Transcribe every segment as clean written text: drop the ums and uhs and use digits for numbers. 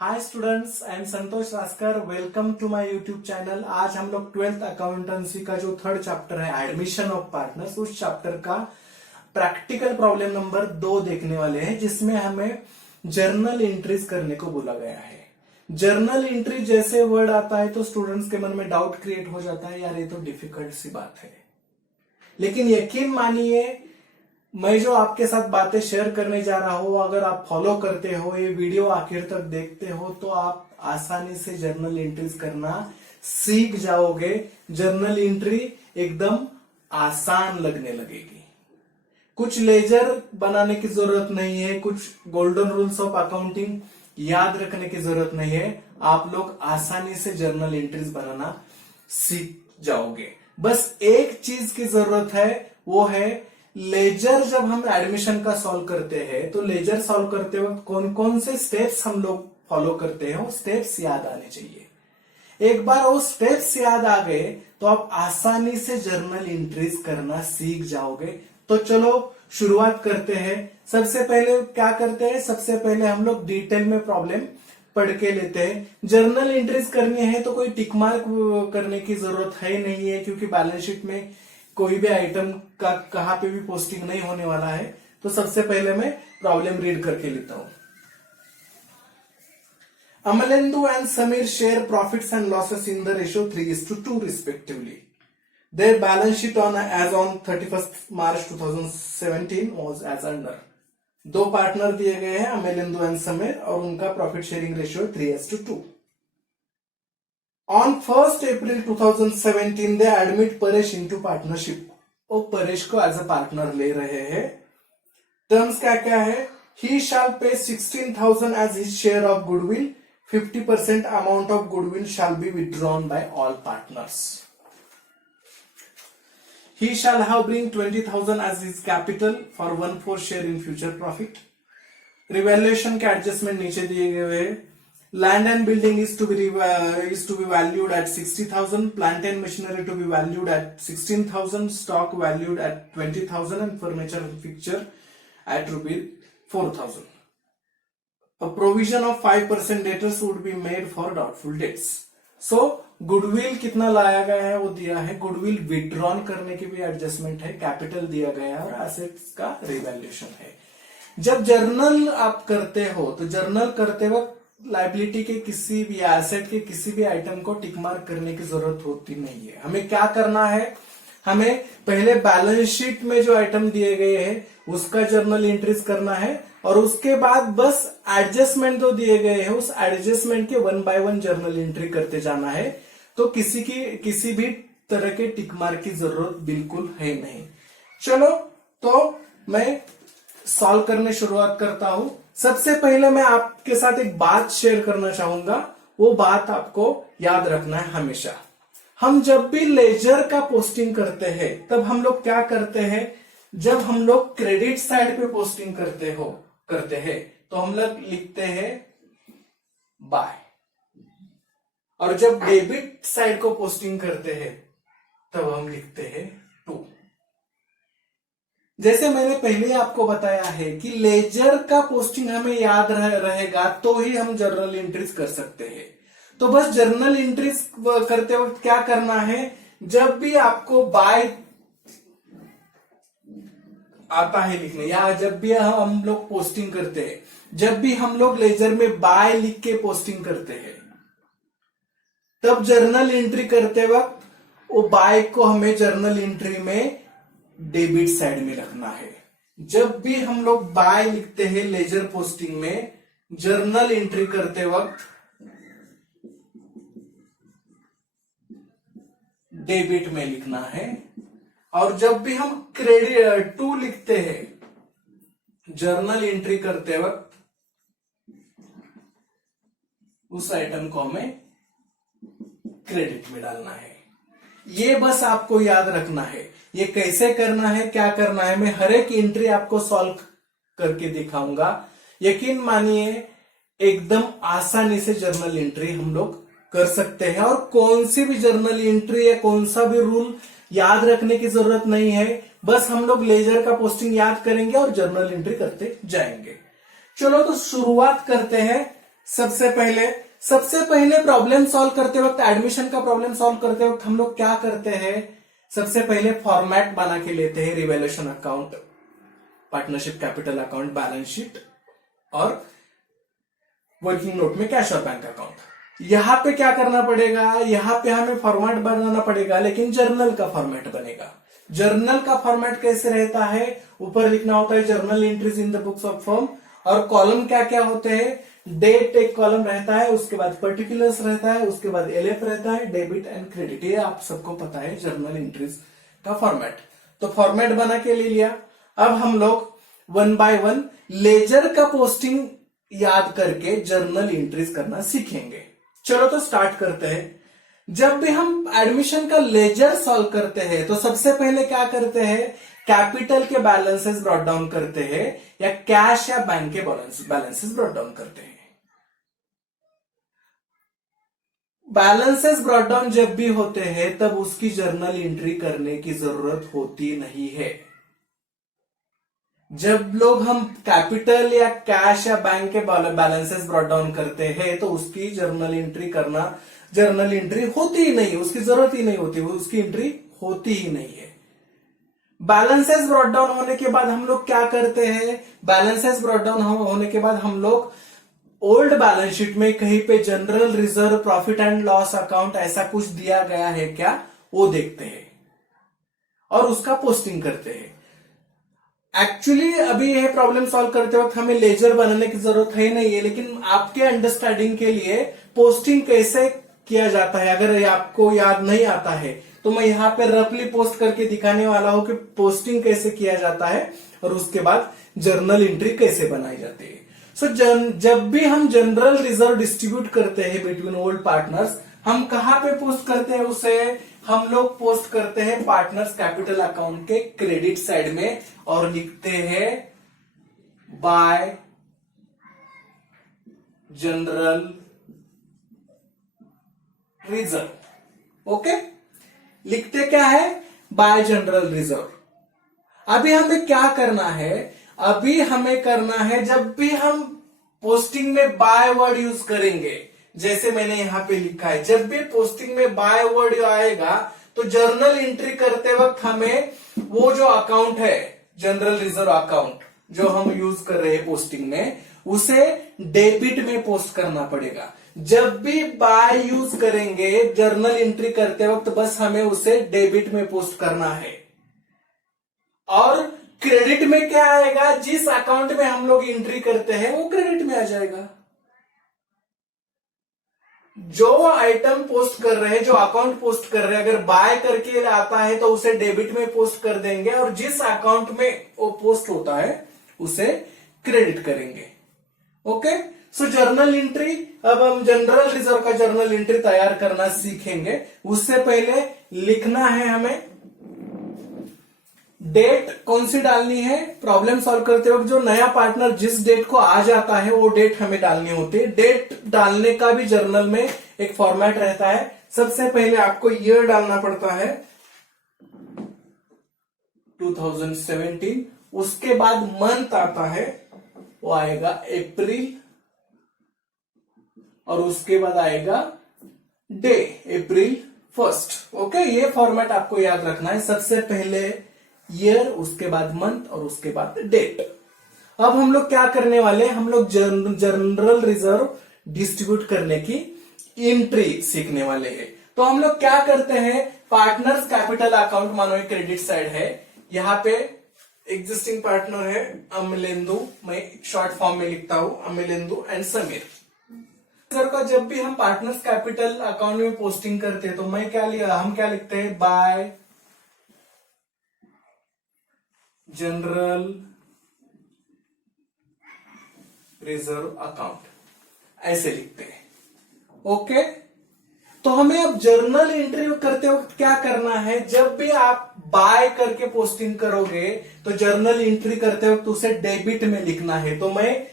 Hi students, I am Santosh Raskar. Welcome to my YouTube channel. आज हम लोग 12th अकाउंटेंसी का जो थर्ड चैप्टर है एडमिशन ऑफ पार्टनर्स, उस चैप्टर का प्रैक्टिकल प्रॉब्लम नंबर 2 देखने वाले हैं, जिसमें हमें जर्नल एंट्रीज करने को बोला गया है। जर्नल एंट्री जैसे वर्ड आता है तो स्टूडेंट्स के मन में डाउट क्रिएट हो जाता है, यार ये तो डिफिकल्ट सी बात है। लेकिन यकीन मानिए, मैं जो आपके साथ बातें शेयर करने जा रहा हूं, अगर आप फॉलो करते हो, ये वीडियो आखिर तक देखते हो, तो आप आसानी से जर्नल एंट्रीज करना सीख जाओगे। जर्नल एंट्री एकदम आसान लगने लगेगी। कुछ लेजर बनाने की जरूरत नहीं है, कुछ गोल्डन रूल्स ऑफ अकाउंटिंग याद रखने की जरूरत नहीं है। आप लोग आसानी से जर्नल एंट्रीज बनाना सीख जाओगे। बस एक चीज की जरूरत है, वो है लेजर। जब हम एडमिशन का सॉल्व करते हैं तो लेजर सॉल्व करते वक्त कौन कौन से स्टेप्स हम लोग फॉलो करते हैं, वो स्टेप्स याद आने चाहिए। एक बार वो स्टेप्स याद आ गए तो आप आसानी से जर्नल एंट्रीज करना सीख जाओगे। तो चलो शुरुआत करते हैं। सबसे पहले क्या करते हैं, सबसे पहले हम लोग डिटेल में प्रॉब्लम पढ़ के लेते हैं। जर्नल एंट्रीज करनी है तो कोई टिक मार्क करने की जरूरत है नहीं है, क्योंकि बैलेंस शीट में कोई भी आइटम का कहां पे भी पोस्टिंग नहीं होने वाला है। तो सबसे पहले मैं प्रॉब्लम रीड करके लेता हूं। Amalendu and Samir share profits and losses in the ratio 3:2 respectively. Their balance sheet as on 31st March 2017 was as under. दो पार्टनर दिए गए हैं, अमेलेंदु एंड समीर, और उनका profit sharing ratio 3:2। On 1st April 2017 they admit Paresh into partnership। वो परेश को as a partner ले रहे हैं। टर्म्स क्या क्या है, he shall pay 16,000 as his share of goodwill. 50% amount of goodwill shall be withdrawn by all partners. He shall have bring 20,000 as his capital for 1/4 share in future profit. Revaluation के adjustment नीचे दिए गए हैं। Land and building is to be valued at 60,000, plant and machinery to be valued at 16,000, stock valued at 20,000, and furniture and fixture at rupees 4,000. A provision of 5% debtors would be made for doubtful debts. So goodwill कितना लाया गया है वो दिया है। Goodwill withdrawn करने की भी एडजस्टमेंट है, कैपिटल दिया गया है, और एसेट्स का रिवैल्यूएशन है। जब जर्नल आप करते हो तो जर्नल करते वक्त लाइबिलिटी के किसी भी एसेट के किसी भी आइटम को टिक मार्क करने की जरूरत होती नहीं है। हमें क्या करना है, हमें पहले बैलेंस शीट में जो आइटम दिए गए हैं उसका जर्नल एंट्रीज करना है, और उसके बाद बस एडजस्टमेंट जो दिए गए हैं उस एडजस्टमेंट के 1 बाय 1 जर्नल एंट्री करते जाना है। तो किसी भी तरह के टिक मार्क की जरूरत बिल्कुल है नहीं। चलो तो मैं सॉल्व करने शुरुआत करता हूं। सबसे पहले मैं आपके साथ एक बात शेयर करना चाहूंगा, वो बात आपको याद रखना है हमेशा। हम जब भी लेजर का पोस्टिंग करते हैं तब हम लोग क्या करते हैं, जब हम लोग क्रेडिट साइड पे पोस्टिंग करते हैं तो हम लोग लिखते हैं बाय, और जब डेबिट साइड को पोस्टिंग करते हैं तब हम लिखते हैं टू। जैसे मैंने पहले आपको बताया है कि लेजर का पोस्टिंग हमें याद रहेगा तो ही हम जर्नल एंट्रीज कर सकते हैं। तो बस जर्नल एंट्रीज करते वक्त क्या करना है, जब भी आपको बाय आता है लिखने, या जब भी हम लोग पोस्टिंग करते हैं, जब भी हम लोग लेजर में बाय लिख के पोस्टिंग करते हैं, तब जर्नल एंट्री करते वक्त वो बाय को हमें जर्नल एंट्री में डेबिट साइड में रखना है। जब भी हम लोग बाय लिखते हैं लेजर पोस्टिंग में, जर्नल एंट्री करते वक्त डेबिट में लिखना है, और जब भी हम क्रेडिट टू लिखते हैं जर्नल एंट्री करते वक्त उस आइटम को हमें क्रेडिट में डालना है। ये बस आपको याद रखना है। ये कैसे करना है, क्या करना है, मैं हर एक एंट्री आपको सॉल्व करके दिखाऊंगा। यकीन मानिए, एकदम आसानी से जर्नल एंट्री हम लोग कर सकते हैं, और कौन सी भी जर्नल एंट्री या कौन सा भी रूल याद रखने की जरूरत नहीं है। बस हम लोग लेजर का पोस्टिंग याद करेंगे और जर्नल एंट्री करते जाएंगे। चलो तो शुरुआत करते हैं। सबसे पहले प्रॉब्लम सॉल्व करते वक्त, एडमिशन का प्रॉब्लम सॉल्व करते वक्त हम लोग क्या करते हैं, सबसे पहले फॉर्मेट बना के लेते हैं, revaluation account, partnership capital account, balance sheet और वर्किंग नोट में कैश और बैंक अकाउंट। यहां पे क्या करना पड़ेगा, यहां पे हमें फॉर्मेट बनाना पड़ेगा, लेकिन जर्नल का फॉर्मेट बनेगा। जर्नल का फॉर्मेट कैसे रहता है, ऊपर लिखना होता है journal entries in the books of firm, और कॉलम क्या क्या होते हैं, डेट एक कॉलम रहता है, उसके बाद पर्टिकुलर्स रहता है, उसके बाद एलएफ रहता है, डेबिट एंड क्रेडिट। ये आप सबको पता है जर्नल एंट्रीज का फॉर्मेट। तो फॉर्मेट बना के ले लिया। अब हम लोग वन बाय वन लेजर का पोस्टिंग याद करके जर्नल एंट्रीज करना सीखेंगे। चलो तो स्टार्ट करते हैं। जब भी हम एडमिशन का लेजर सॉल्व करते हैं तो सबसे पहले क्या करते हैं, कैपिटल के बैलेंसेस ब्रॉट डाउन करते हैं, या कैश या बैंक के बैलेंसेस ब्रॉट डाउन करते हैं। बैलेंसेस ब्रॉट डाउन जब भी होते हैं तब उसकी जर्नल एंट्री करने की जरूरत होती नहीं है। जब लोग हम कैपिटल या कैश या बैंक के बैलेंसेस ब्रॉट डाउन करते हैं तो उसकी जर्नल एंट्री होती ही नहीं, उसकी जरूरत ही नहीं होती, उसकी एंट्री होती ही नहीं है। बैलेंसेस ब्रॉट डाउन होने के बाद हम लोग क्या करते हैं, बैलेंसेस ब्रॉट डाउन होने के बाद हम लोग ओल्ड बैलेंस शीट में कहीं पे general reserve, profit and loss account ऐसा कुछ दिया गया है क्या, वो देखते हैं और उसका पोस्टिंग करते हैं। एक्चुअली अभी यह प्रॉब्लम सॉल्व करते वक्त हमें लेजर बनाने की जरूरत है नहीं है, लेकिन आपके अंडरस्टैंडिंग के लिए पोस्टिंग कैसे किया जाता है अगर आपको याद नहीं आता है तो मैं यहाँ पे रफली पोस्ट करके दिखाने वाला हूं कि पोस्टिंग कैसे किया जाता है और उसके बाद जर्नल एंट्री कैसे बनाई जाती है। सो जब भी हम जनरल रिजर्व डिस्ट्रीब्यूट करते हैं बिटवीन ओल्ड पार्टनर्स, हम कहां पे पोस्ट करते हैं उसे, हम लोग पोस्ट करते हैं पार्टनर्स कैपिटल अकाउंट के क्रेडिट साइड में और लिखते हैं बाय जनरल रिजर्व। ओके, लिखते क्या है, बाय जनरल रिजर्व। अभी हमें क्या करना है, अभी हमें करना है जब भी हम पोस्टिंग में बाय वर्ड यूज करेंगे, जैसे मैंने यहां पे लिखा है, जब भी पोस्टिंग में बाय वर्ड आएगा तो जर्नल एंट्री करते वक्त हमें वो जो अकाउंट है जनरल रिजर्व अकाउंट जो हम यूज कर रहे हैं पोस्टिंग में, उसे डेबिट में पोस्ट करना पड़ेगा। जब भी बाय यूज करेंगे जर्नल एंट्री करते वक्त बस हमें उसे डेबिट में पोस्ट करना है। और क्रेडिट में क्या आएगा, जिस अकाउंट में हम लोग एंट्री करते हैं वो क्रेडिट में आ जाएगा। जो आइटम पोस्ट कर रहे हैं, जो अकाउंट पोस्ट कर रहे हैं, अगर बाय करके आता है तो उसे डेबिट में पोस्ट कर देंगे और जिस अकाउंट में वो पोस्ट होता है उसे क्रेडिट करेंगे। ओके, सो जर्नल एंट्री, अब हम जनरल रिजर्व का जर्नल एंट्री तैयार करना सीखेंगे। उससे पहले लिखना है हमें डेट कौन सी डालनी है, प्रॉब्लम सॉल्व करते वक्त जो नया पार्टनर जिस डेट को आ जाता है वो डेट हमें डालनी होती है। डेट डालने का भी जर्नल में एक फॉर्मेट रहता है। सबसे पहले आपको ईयर डालना पड़ता है 2017, उसके बाद मंथ आता है, वो आएगा अप्रैल, और उसके बाद आएगा डे, अप्रैल 1। ओके, ये फॉर्मेट आपको याद रखना है। सबसे पहले ईयर, उसके बाद मंथ और उसके बाद डेट। अब हम लोग क्या करने वाले हैं, हम लोग जनरल रिजर्व डिस्ट्रीब्यूट करने की एंट्री सीखने वाले हैं। तो हम लोग क्या करते हैं, पार्टनर्स कैपिटल अकाउंट मानो एक क्रेडिट साइड है, यहां पे एग्जिस्टिंग पार्टनर है अमलेंदु, मैं शॉर्ट फॉर्म में लिखता हूं अमलेंदु एंड समीर। सर का जब भी हम पार्टनर्स कैपिटल अकाउंट में पोस्टिंग करते हैं तो हम क्या लिखते हैं, बाय जनरल रिजर्व अकाउंट, ऐसे लिखते हैं। ओके, तो हमें अब जर्नल एंट्री करते वक्त क्या करना है, जब भी आप बाय करके पोस्टिंग करोगे तो जर्नल एंट्री करते वक्त उसे डेबिट में लिखना है। तो मैं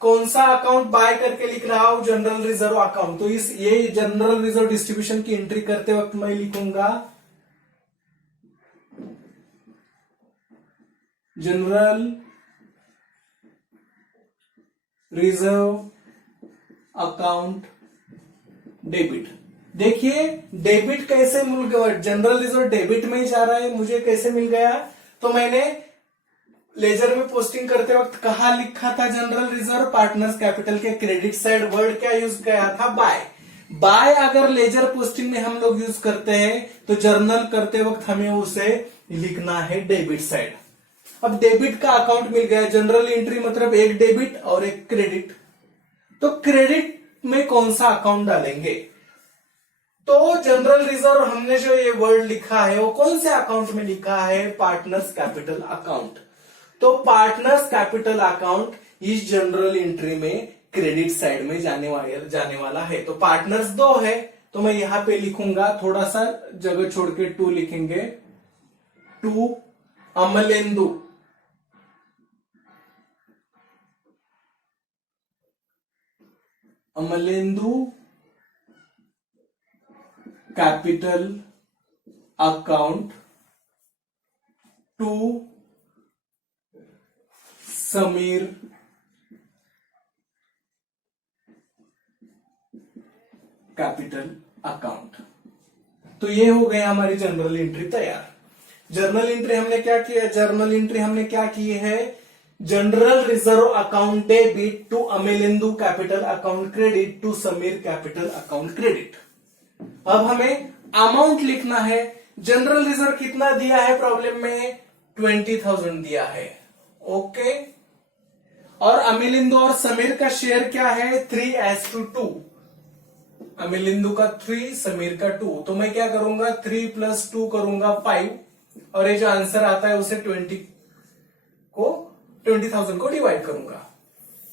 कौन सा अकाउंट बाय करके लिख रहा हूं, जनरल रिजर्व अकाउंट। तो ये जनरल रिजर्व डिस्ट्रीब्यूशन की एंट्री करते वक्त मैं लिखूंगा जनरल रिजर्व अकाउंट डेबिट। देखिए डेबिट कैसे मिल गया, जनरल रिजर्व डेबिट में ही जा रहा है, मुझे कैसे मिल गया? तो मैंने लेजर में पोस्टिंग करते वक्त कहा लिखा था जनरल रिजर्व पार्टनर्स कैपिटल के क्रेडिट साइड, वर्ड क्या यूज किया था? बाय। बाय अगर लेजर पोस्टिंग में हम लोग यूज करते हैं तो जर्नल करते वक्त हमें उसे लिखना है डेबिट साइड। अब डेबिट का अकाउंट मिल गया, जनरल एंट्री मतलब एक डेबिट और एक क्रेडिट। तो क्रेडिट में कौन सा अकाउंट डालेंगे? तो जनरल रिजर्व हमने जो ये वर्ड लिखा है वो कौन से अकाउंट में लिखा है? Partners capital account. तो पार्टनर्स कैपिटल अकाउंट इस जनरल एंट्री में क्रेडिट साइड में जाने वाला है। तो पार्टनर्स 2 है, तो मैं यहां पे लिखूंगा, थोड़ा सा जगह छोड़ के 2 लिखेंगे। 2 Amlendu capital account, 2 Sameer capital account. तो ये हो गया हमारी जनरल एंट्री तैयार। जर्नल एंट्री हमने क्या किया? जर्नल एंट्री हमने क्या की है? General reserve account debit to Amilendu capital account credit to Sameer capital account credit. अब हमें अमाउंट लिखना है। जनरल रिजर्व कितना दिया है प्रॉब्लम में? 20,000 दिया है। ओके। और अमिलिंदु और समीर का शेयर क्या है? 3:2। अमिलिंदु का 3, समीर का 2। तो मैं क्या करूंगा? 3 + 2 करूंगा 5, और ये जो आंसर आता है उसे 20,000 को डिवाइड करूंगा।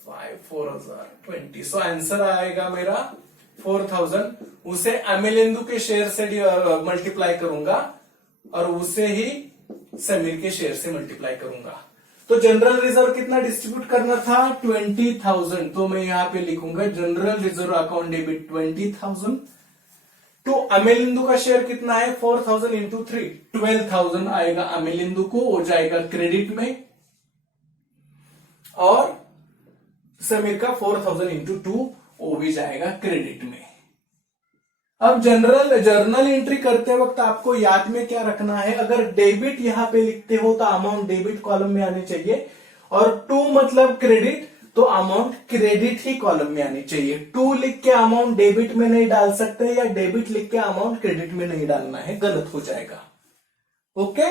5 4,000 20। सो आंसर आएगा मेरा 4,000। उसे अमिलिंदु के शेयर से मल्टीप्लाई करूंगा और उसे ही समीर के शेयर से मल्टीप्लाई करूंगा। तो जनरल रिजर्व कितना डिस्ट्रीब्यूट करना था? 20,000। तो मैं यहां पे लिखूंगा general reserve account debit 20,000 to Amilindu का शेयर कितना है? 4,000 इंटू 3 12,000 आएगा अमिलिंदु को, हो जाएगा क्रेडिट में, और समीर का 4,000 इंटू 2 वो भी जाएगा क्रेडिट में। अब जर्नल एंट्री करते वक्त आपको याद में क्या रखना है? अगर डेबिट यहां पे लिखते हो तो अमाउंट डेबिट कॉलम में आनी चाहिए, और 2 मतलब क्रेडिट, तो अमाउंट क्रेडिट ही कॉलम में आनी चाहिए। 2 लिख के अमाउंट डेबिट में नहीं डाल सकते, या डेबिट लिख के अमाउंट क्रेडिट में नहीं डालना है, गलत हो जाएगा। ओके।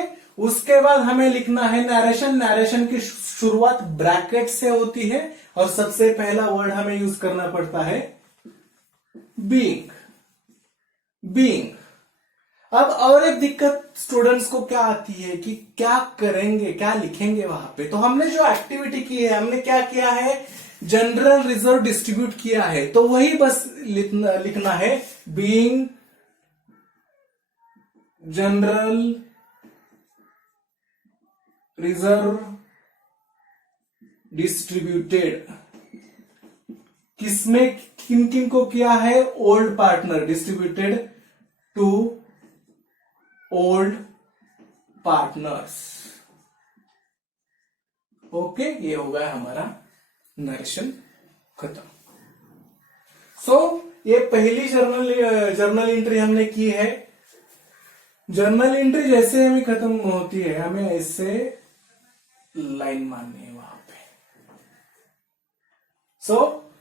उसके बाद हमें लिखना है नरेशन। नरेशन की शुरुआत ब्रैकेट से होती है, और सबसे पहला वर्ड हमें यूज करना पड़ता है बीइंग। अब और एक दिक्कत स्टूडेंट्स को क्या आती है कि क्या करेंगे, क्या लिखेंगे वहां पे? तो हमने जो एक्टिविटी की है, हमने क्या किया है? जनरल रिजर्व डिस्ट्रीब्यूट किया है, तो वही बस लिखना है, बीइंग जनरल रिजर्व डिस्ट्रीब्यूटेड। किसमें किन किन को किया है? Old partner, distributed to old partners. Okay, ये हो गया हमारा नरेशन खत्म। सो ये पहली जर्नल एंट्री हमने की है। जर्नल एंट्री जैसे हमें खत्म होती है, हमें ऐसे लाइन मारनी है वहां पे।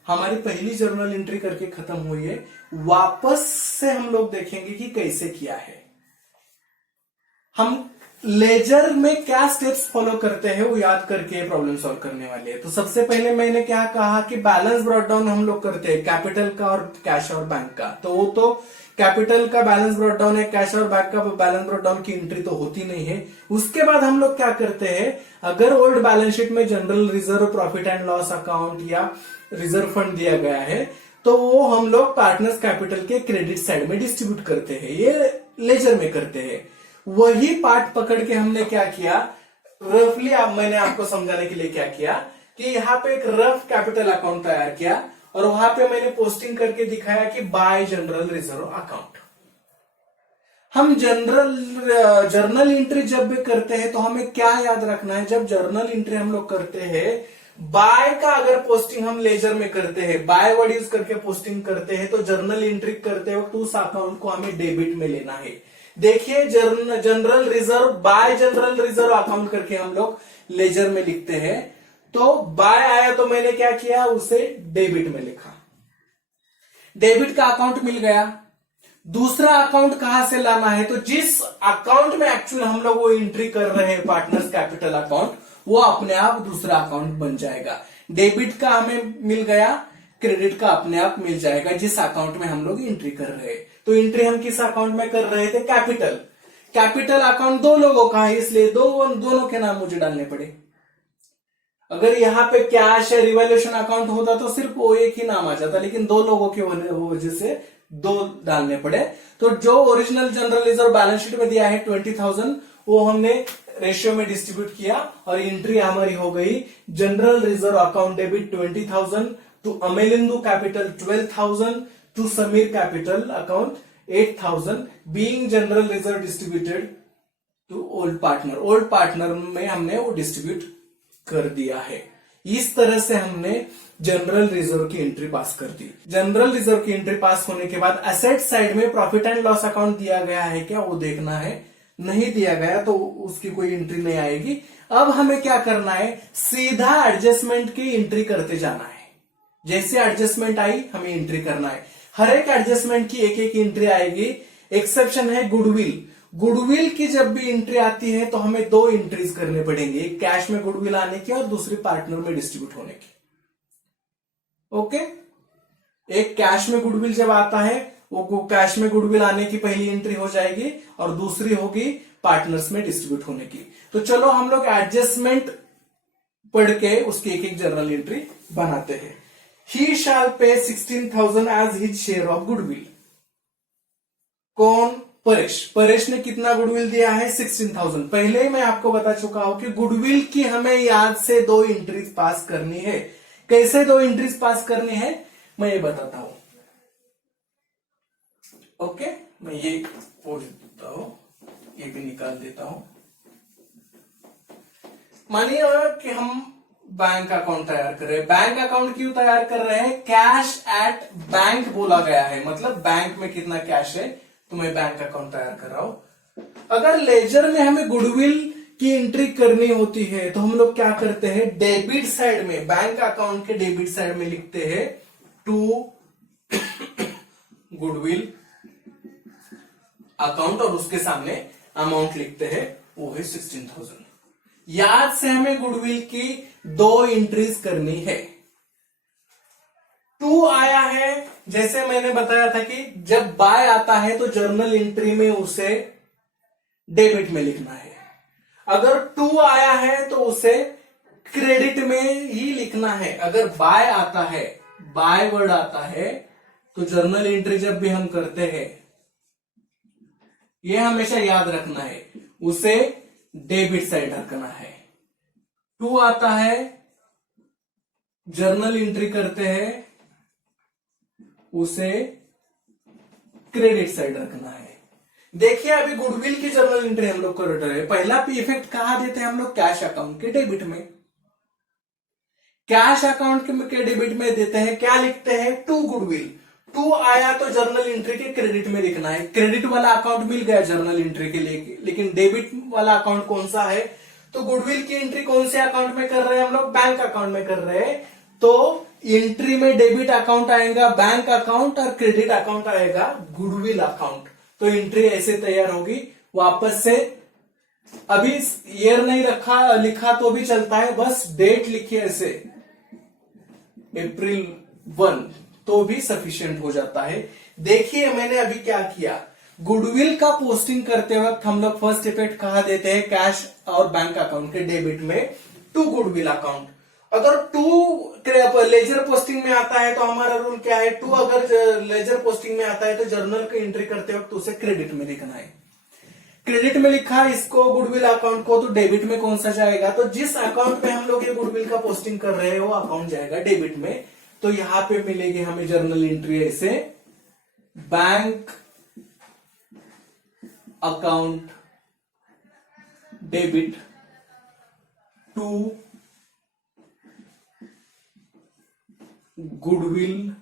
हमारी पहली जर्नल एंट्री करके खत्म हुई है। वापस से हम लोग देखेंगे कि कैसे किया है। हम लेजर में क्या स्टेप्स फॉलो करते हैं वो याद करके प्रॉब्लम सॉल्व करने वाले हैं। तो सबसे पहले मैंने क्या कहा कि बैलेंस ब्रॉट डाउन हम लोग करते हैं, कैपिटल का और कैश और बैंक का। तो वो तो कैपिटल का बैलेंस ब्रॉट डाउन है, कैश और बैंक का बैलेंस ब्रॉट डाउन की एंट्री तो होती नहीं है। उसके बाद हम लोग क्या करते हैं, अगर ओल्ड बैलेंस शीट में general reserve, profit and loss account या रिजर्व फंड दिया गया है, तो वो हम लोग पार्टनर्स कैपिटल के क्रेडिट साइड में डिस्ट्रीब्यूट करते हैं। ये लेजर में करते हैं। वही पार्ट पकड़ के हमने क्या किया, रफली मैंने आपको समझाने के लिए क्या किया कि यहाँ पे एक रफ कैपिटल अकाउंट तैयार किया और वहां पे मैंने पोस्टिंग करके दिखाया कि बाय जनरल रिजर्व अकाउंट। हम जर्नल एंट्री जब भी करते हैं तो हमें क्या याद रखना है, जब जर्नल एंट्री हम लोग करते हैं बाय का अगर पोस्टिंग हम लेजर में करते हैं, बाय वर्ड यूज करके पोस्टिंग करते हैं, तो जर्नल एंट्री करते वक्त उस अकाउंट को हमें डेबिट में लेना है। देखिए general reserve, bye general reserve account करके हम लोग लेजर में लिखते हैं। तो बाय आया तो मैंने क्या किया, उसे डेबिट में लिखा। डेबिट का अकाउंट मिल गया। दूसरा अकाउंट कहां से लाना है, तो जिस अकाउंट में एक्चुअली हम लोग वो एंट्री कर रहे हैं पार्टनर्स कैपिटल अकाउंट, वो अपने आप दूसरा अकाउंट बन जाएगा। डेबिट का हमें मिल गया, क्रेडिट का अपने आप मिल जाएगा जिस अकाउंट में हम लोग एंट्री कर रहे हैं। तो एंट्री हम किस अकाउंट में कर रहे थे, कैपिटल। कैपिटल अकाउंट दो लोगों का है, इसलिए दोनों के नाम मुझे डालने पड़े। अगर यहाँ पे कैश या रिवैल्यूएशन अकाउंट होता तो सिर्फ वो एक ही नाम आ जाता, लेकिन दो लोगों की वजह से दो डालने पड़े। तो जो original general reserve balance sheet में दिया है 20,000, वो हमने रेशियो में डिस्ट्रीब्यूट किया और एंट्री हमारी हो गई general reserve account debit 20,000 to Amelindu capital 12,000 to Sameer capital account 8,000 being general reserve distributed to old partner. Old partner में हमने वो डिस्ट्रीब्यूट कर दिया है। इस तरह से हमने जनरल रिजर्व की एंट्री पास कर दी। जनरल रिजर्व की एंट्री पास होने के बाद एसेट साइड में प्रॉफिट एंड लॉस अकाउंट दिया गया है क्या, वो देखना है। नहीं दिया गया तो उसकी कोई एंट्री नहीं आएगी। अब हमें क्या करना है, सीधा एडजस्टमेंट की एंट्री करते जाना है। जैसे एडजस्टमेंट आई हमें एंट्री करना है। हर एक एडजस्टमेंट की एक एक एंट्री आएगी। एक्सेप्शन है गुडविल। गुडविल की जब भी एंट्री आती है तो हमें दो एंट्रीज करने पड़ेंगे, एक कैश में गुडविल आने की और दूसरी पार्टनर में डिस्ट्रीब्यूट होने की। ओके, एक कैश में गुडविल जब आता है, वो कैश में गुडविल आने की पहली एंट्री हो जाएगी और दूसरी होगी पार्टनर्स में डिस्ट्रीब्यूट होने की। तो चलो हम लोग एडजस्टमेंट पढ़ के उसकी एक एक जनरल एंट्री बनाते हैं। He shall pay 16,000 as his share of goodwill. कौन, परेश। परेश ने कितना गुडविल दिया है, 16,000। पहले ही मैं आपको बता चुका हूं कि गुडविल की हमें याद से दो एंट्रीज पास करनी है। कैसे दो एंट्रीज पास करनी है मैं ये बताता हूं। ओके, मैं ये बोल देता हूं, ये भी निकाल देता हूं। मानिए कि हम बैंक अकाउंट तैयार कर रहे हैं। बैंक अकाउंट क्यों तैयार कर रहे हैं, कैश एट बैंक बोला गया है, मतलब बैंक में कितना कैश है, तो मैं बैंक अकाउंट तैयार कर रहा हूं। अगर लेजर में हमें गुडविल की एंट्री करनी होती है तो हम लोग क्या करते हैं, डेबिट साइड में, बैंक अकाउंट के डेबिट साइड में लिखते हैं टू गुडविल अकाउंट और उसके सामने अमाउंट लिखते हैं, वो है 16,000। याद से हमें गुडविल की दो एंट्रीज करनी है। टू आया है, जैसे मैंने बताया था कि जब बाय आता है तो जर्नल एंट्री में उसे डेबिट में लिखना है। अगर टू आया है तो उसे क्रेडिट में ही लिखना है। अगर बाय आता है, बाय वर्ड आता है, तो जर्नल एंट्री जब भी हम करते हैं, यह हमेशा याद रखना है, उसे डेबिट साइड रखना है। टू आता है, जर्नल एंट्री करते हैं, उसे क्रेडिट साइड रखना है। देखिए अभी गुडविल की जर्नल एंट्री हम लोग कर रहे हैं। पहला पी इफेक्ट कहां देते हैं हम लोग, कैश अकाउंट के डेबिट में। कैश अकाउंट के डेबिट में देते हैं, क्या लिखते हैं, टू गुडविल। टू आया तो जर्नल एंट्री के क्रेडिट में लिखना है। क्रेडिट वाला अकाउंट मिल गया जर्नल एंट्री के लिए, लेकिन डेबिट वाला अकाउंट कौन सा है, तो गुडविल की एंट्री कौन से अकाउंट में कर रहे हैं हम लोग, बैंक अकाउंट में कर रहे हैं। तो एंट्री में डेबिट अकाउंट आएगा बैंक अकाउंट और क्रेडिट अकाउंट आएगा गुडविल अकाउंट। तो एंट्री ऐसे तैयार होगी। वापस से अभी ईयर नहीं लिखा तो भी चलता है, बस डेट लिखिए ऐसे April 1 तो भी सफिशिएंट हो जाता है। देखिए मैंने अभी क्या किया, गुडविल का पोस्टिंग करते वक्त हम लोग फर्स्ट इफेक्ट कहा देते हैं, कैश और बैंक अकाउंट के डेबिट में टू गुडविल अकाउंट। अगर टू लेजर पोस्टिंग में आता है तो हमारा रूल क्या है, टू अगर लेजर पोस्टिंग में आता है तो जर्नल की एंट्री करते वक्त उसे क्रेडिट में लिखना है। क्रेडिट में लिखा इसको गुडविल अकाउंट को, तो डेबिट में कौन सा जाएगा, तो जिस अकाउंट में हम लोग ये गुडविल का पोस्टिंग कर रहे हैं वो अकाउंट जाएगा डेबिट में। तो यहां पे मिलेगी हमें जर्नल एंट्री ऐसे, bank account debit to goodwill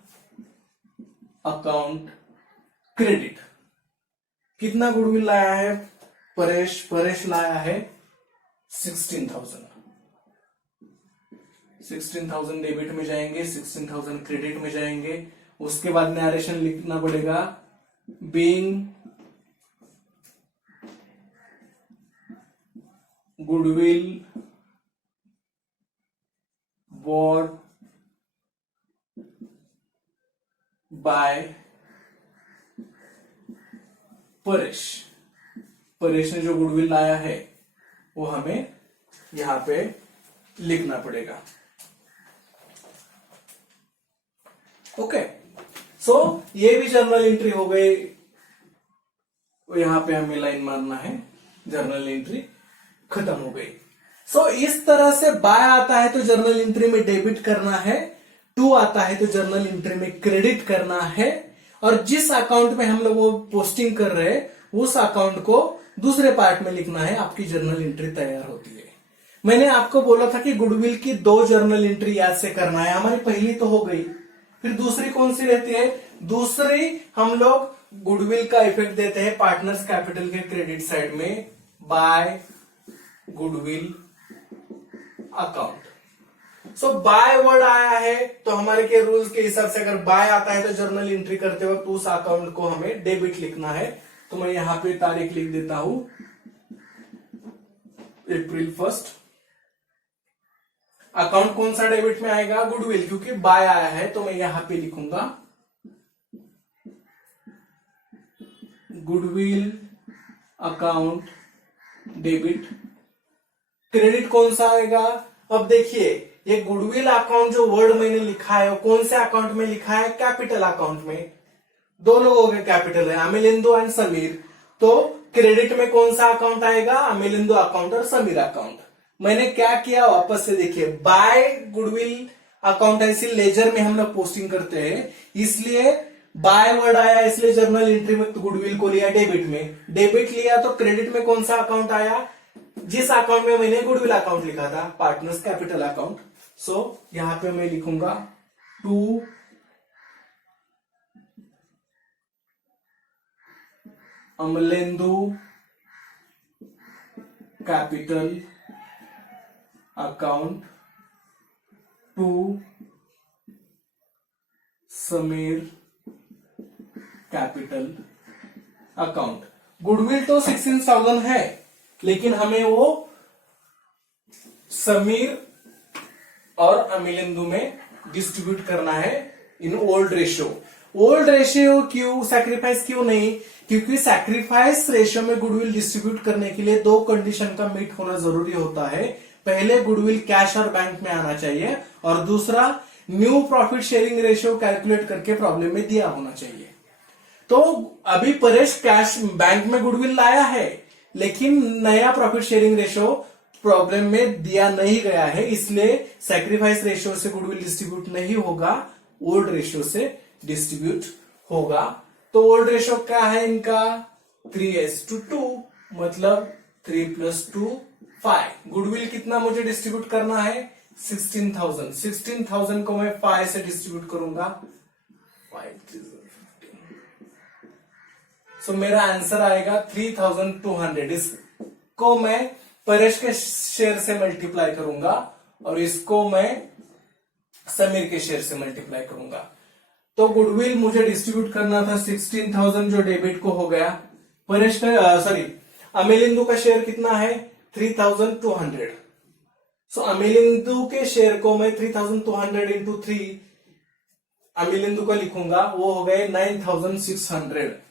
account credit. कितना गुडविल लाया है परेश लाया है 16,000। 16,000 डेबिट में जाएंगे, 16,000 क्रेडिट में जाएंगे। उसके बाद नरेशन लिखना पड़ेगा, being goodwill bought by Paresh ने जो गुडविल लाया है वो हमें यहां पे लिखना पड़ेगा। ओके, सो ये भी जर्नल एंट्री हो गई। यहां पे हमें लाइन मारना है, जर्नल एंट्री खत्म हो गई। सो इस तरह से बाय आता है तो जर्नल एंट्री में डेबिट करना है, टू आता है तो जर्नल एंट्री में क्रेडिट करना है, और जिस अकाउंट में हम लोग वो पोस्टिंग कर रहे हैं उस अकाउंट को दूसरे पार्ट में लिखना है। आपकी जर्नल एंट्री तैयार होती है। मैंने आपको बोला था कि गुडविल की 2 जर्नल एंट्री याद से करना है। हमारी पहली तो हो गई, फिर दूसरी कौन सी रहती है? दूसरी हम लोग गुडविल का इफेक्ट देते हैं पार्टनर्स कैपिटल के क्रेडिट साइड में, by goodwill account. So by word आया है तो हमारे के रूल्स के हिसाब से अगर बाय आता है तो जर्नल एंट्री करते वक्त उस अकाउंट को हमें डेबिट लिखना है। तो मैं यहां पे तारीख लिख देता हूं, अप्रैल 1। अकाउंट कौन सा डेबिट में आएगा? गुडविल, क्योंकि बाय आया है तो मैं यहां पे लिखूंगा गुडविल अकाउंट डेबिट। क्रेडिट कौन सा आएगा? अब देखिए, ये गुडविल अकाउंट जो वर्ड मैंने लिखा है वो कौन से अकाउंट में लिखा है? कैपिटल अकाउंट में। 2 लोगों के कैपिटल है, अमिलिंदु एंड समीर। तो क्रेडिट में कौन सा अकाउंट आएगा? अमिलिंदु अकाउंट और समीर अकाउंट। मैंने क्या किया, वापस से देखिए, बाय गुडविल अकाउंटेंसी लेजर में हम लोग पोस्टिंग करते हैं, इसलिए बाय वर्ड आया, इसलिए जर्नल एंट्री में गुडविल को लिया डेबिट में। डेबिट लिया तो क्रेडिट में कौन सा अकाउंट आया? जिस अकाउंट में मैंने गुडविल अकाउंट लिखा था, पार्टनर्स कैपिटल अकाउंट। सो यहां पे मैं लिखूंगा to Amalendu capital account, to Sameer capital account. Goodwill तो 16,000 है, लेकिन हमें वो समीर और अमिलिंदु में डिस्ट्रीब्यूट करना है in old ratio. Old ratio क्यों, सैक्रिफाइस क्यों नहीं? क्योंकि सैक्रिफाइस रेशियो में गुडविल डिस्ट्रीब्यूट करने के लिए 2 कंडीशन का मीट होना जरूरी होता है। पहले गुडविल कैश और बैंक में आना चाहिए, और दूसरा new profit sharing ratio calculate करके प्रॉब्लम में दिया होना चाहिए। तो अभी परेश कैश बैंक में गुडविल लाया है, लेकिन नया प्रॉफिट शेयरिंग रेशियो प्रॉब्लम में दिया नहीं गया है, इसलिए सैक्रिफाइस रेशियो से गुडविल डिस्ट्रीब्यूट नहीं होगा, ओल्ड रेशियो से डिस्ट्रीब्यूट होगा। तो ओल्ड रेशियो क्या है इनका? 3:2, मतलब 3 + 2 5। गुडविल कितना मुझे डिस्ट्रीब्यूट करना है? 16,000। 16,000 को मैं 5 से डिस्ट्रीब्यूट करूंगा, 5 3 15। सो मेरा आंसर आएगा 3,200। इसको मैं परेश के शेयर से मल्टीप्लाई करूंगा और इसको मैं समीर के शेयर से मल्टीप्लाई करूंगा। तो गुडविल मुझे डिस्ट्रीब्यूट करना था 16,000 जो डेबिट को हो गया। परेश का अमिलिंदु का शेयर कितना है? 3,200। सो अमिलिंदु के शेयर को मैं 3,200 इंटू 3 अमिलिंदु का लिखूंगा, वो हो गए 9,600।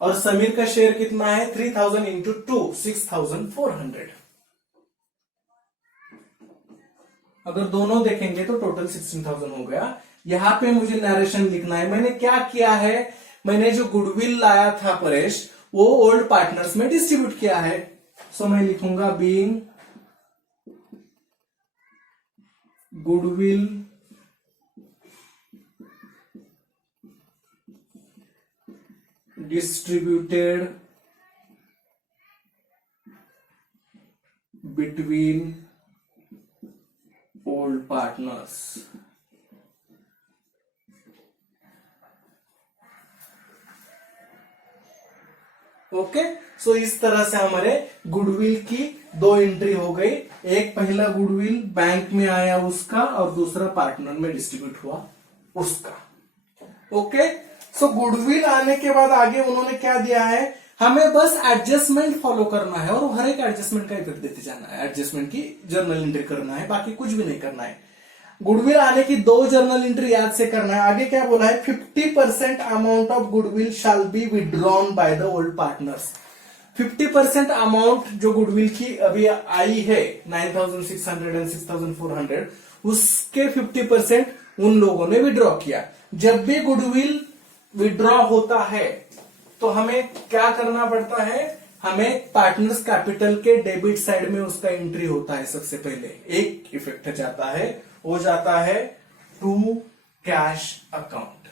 और समीर का शेयर कितना है? 3,000 इंटू 2 6,400। अगर दोनों देखेंगे तो टोटल 16,000 हो गया। यहां पे मुझे नरेशन लिखना है। मैंने क्या किया है, मैंने जो गुडविल लाया था परेश, वो ओल्ड पार्टनर्स में डिस्ट्रीब्यूट किया है। सो मैं लिखूंगा being goodwill distributed between old partners. Okay, so इस तरह से हमारे गुडविल की दो एंट्री हो गई। एक पहला गुडविल बैंक में आया उसका, और दूसरा पार्टनर में डिस्ट्रीब्यूट हुआ उसका। ओके, सो गुडविल आने के बाद आगे उन्होंने क्या दिया है, हमें बस एडजस्टमेंट फॉलो करना है और हर एक एडजस्टमेंट का इफेक्ट देते जाना है, एडजस्टमेंट की जर्नल एंट्री करना है, बाकी कुछ भी नहीं करना है। गुडविल आने की दो जर्नल एंट्री याद से करना है। आगे क्या बोला है, 50% amount of goodwill shall be withdrawn by the old partners. 50% amount जो गुडविल की अभी आई है 9600 एंड 6400, उसके 50% उन लोगों ने विड्रॉ किया। जब भी गुडविल विड्रॉ होता है तो हमें क्या करना पड़ता है, हमें पार्टनर्स कैपिटल के डेबिट साइड में उसका एंट्री होता है। सबसे पहले एक इफेक्ट जाता है, वो जाता है टू कैश अकाउंट।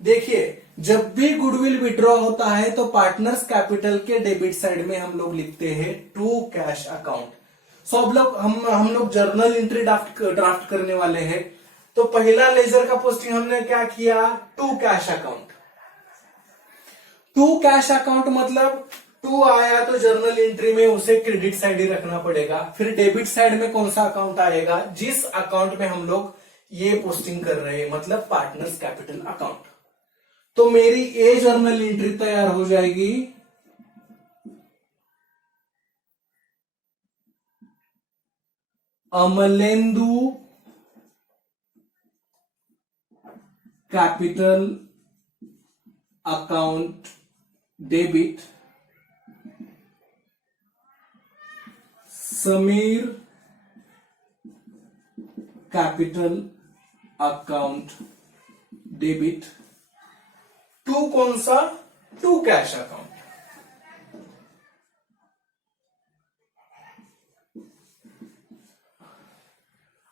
देखिए, जब भी गुडविल विड्रॉ होता है तो पार्टनर्स कैपिटल के डेबिट साइड में हम लोग लिखते हैं टू कैश अकाउंट। सो अब लोग हम लोग जर्नल एंट्री ड्राफ्ट करने वाले हैं। तो पहला लेजर का पोस्टिंग हमने क्या किया, to cash account. To cash account मतलब टू आया तो जर्नल एंट्री में उसे क्रेडिट साइड ही रखना पड़ेगा। फिर डेबिट साइड में कौन सा अकाउंट आएगा, जिस अकाउंट में हम लोग ये पोस्टिंग कर रहे हैं, मतलब पार्टनर्स कैपिटल अकाउंट। तो मेरी ए जर्नल एंट्री तैयार हो जाएगी, Amalendu capital account debit, Sameer capital account debit. To कौन सा, टू कैश अकाउंट।